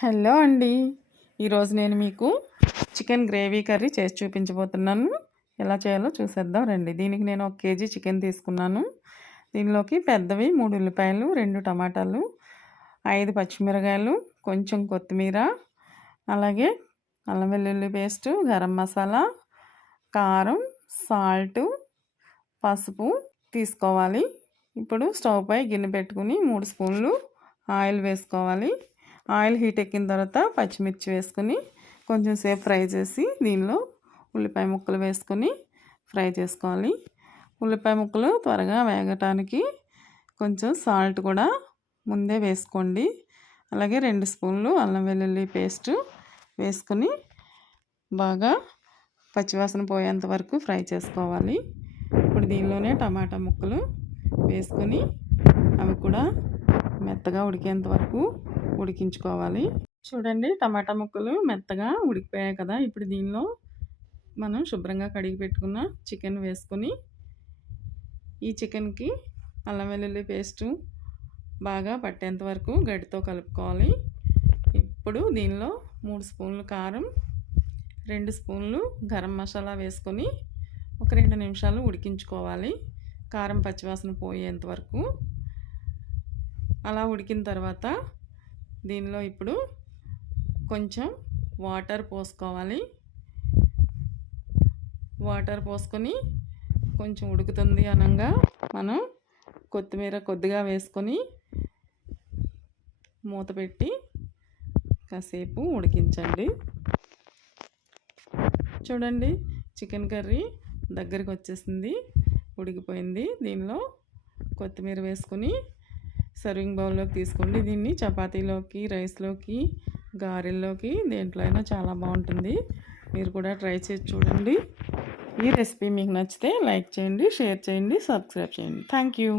Hello అండి. ఈరోజు నేను మీకు చికెన్ గ్రేవీ కర్రీ చేసి చూపించబోతున్నాను. ఎలా చేయాలో చూసేద్దాం రండి. దీనికి నేను 1 కేజీ చికెన్ తీసుకున్నాను. దీనిలోకి పెద్దవి 3 ఉల్లిపాయలు, 2 టమాటాలు, 5 పచ్చిమిరకాయలు, కొంచెం కొత్తిమీర, అలాగే అల్లం వెల్లుల్లి పేస్టు, గరం మసాలా, కారం, సాల్టు, పసుపు తీసుకోవాలి. ఇప్పుడు స్టవ్ పై గిన్నె పెట్టుకుని 3 స్పూన్లు ఆయిల్ వేసుకోవాలి. ఆయిల్ హీట్ ఎక్కిన తర్వాత పచ్చిమిర్చి వేసుకొని కొంచెం సేపు ఫ్రై చేసి దీనిలో ఉల్లిపాయ ముక్కలు వేసుకొని ఫ్రై చేసుకోవాలి. ఉల్లిపాయ ముక్కలు త్వరగా వేగటానికి కొంచెం సాల్ట్ కూడా ముందే వేసుకోండి. అలాగే 2 స్పూన్లు అల్లం వెల్లుల్లి పేస్టు వేసుకొని బాగా పచ్చివాసన పోయేంత వరకు ఫ్రై చేసుకోవాలి. ఇప్పుడు దీనిలోనే టమాటా ముక్కలు వేసుకొని అవి కూడా మెత్తగా ఉడికేంత వరకు ఉడికించుకోవాలి. చూడండి, టమాటా ముక్కలు మెత్తగా ఉడికిపోయాయి కదా. ఇప్పుడు దీనిలో మనం శుభ్రంగా కడిగి పెట్టుకున్న చికెన్ వేసుకొని ఈ చికెన్కి అల్లం వెల్లుల్లి పేస్టు బాగా పట్టేంత వరకు గడ్డితో కలుపుకోవాలి. ఇప్పుడు దీనిలో 3 స్పూన్లు కారం, 2 స్పూన్లు గరం మసాలా వేసుకొని ఒక 2 నిమిషాలు ఉడికించుకోవాలి. కారం పచ్చివాసన పోయేంత వరకు. అలా ఉడికిన తర్వాత దీనిలో ఇప్పుడు కొంచెం వాటర్ పోసుకోవాలి. వాటర్ పోసుకొని కొంచెం ఉడుకుతుంది అనగా మనం కొత్తిమీర కొద్దిగా వేసుకొని మూత పెట్టి కాసేపు ఉడికించండి. చూడండి, చికెన్ కర్రీ దగ్గరికి వచ్చేసింది, ఉడికిపోయింది. దీనిలో కొత్తిమీర వేసుకొని సర్వింగ్ బౌల్లోకి తీసుకోండి. దీన్ని చపాతీలోకి, రైస్లోకి, గారెల్లోకి దేంట్లో అయినా చాలా బాగుంటుంది. మీరు కూడా ట్రై చేసి చూడండి. ఈ రెసిపీ మీకు నచ్చితే లైక్ చేయండి, షేర్ చేయండి, సబ్స్క్రైబ్ చేయండి. Thank you.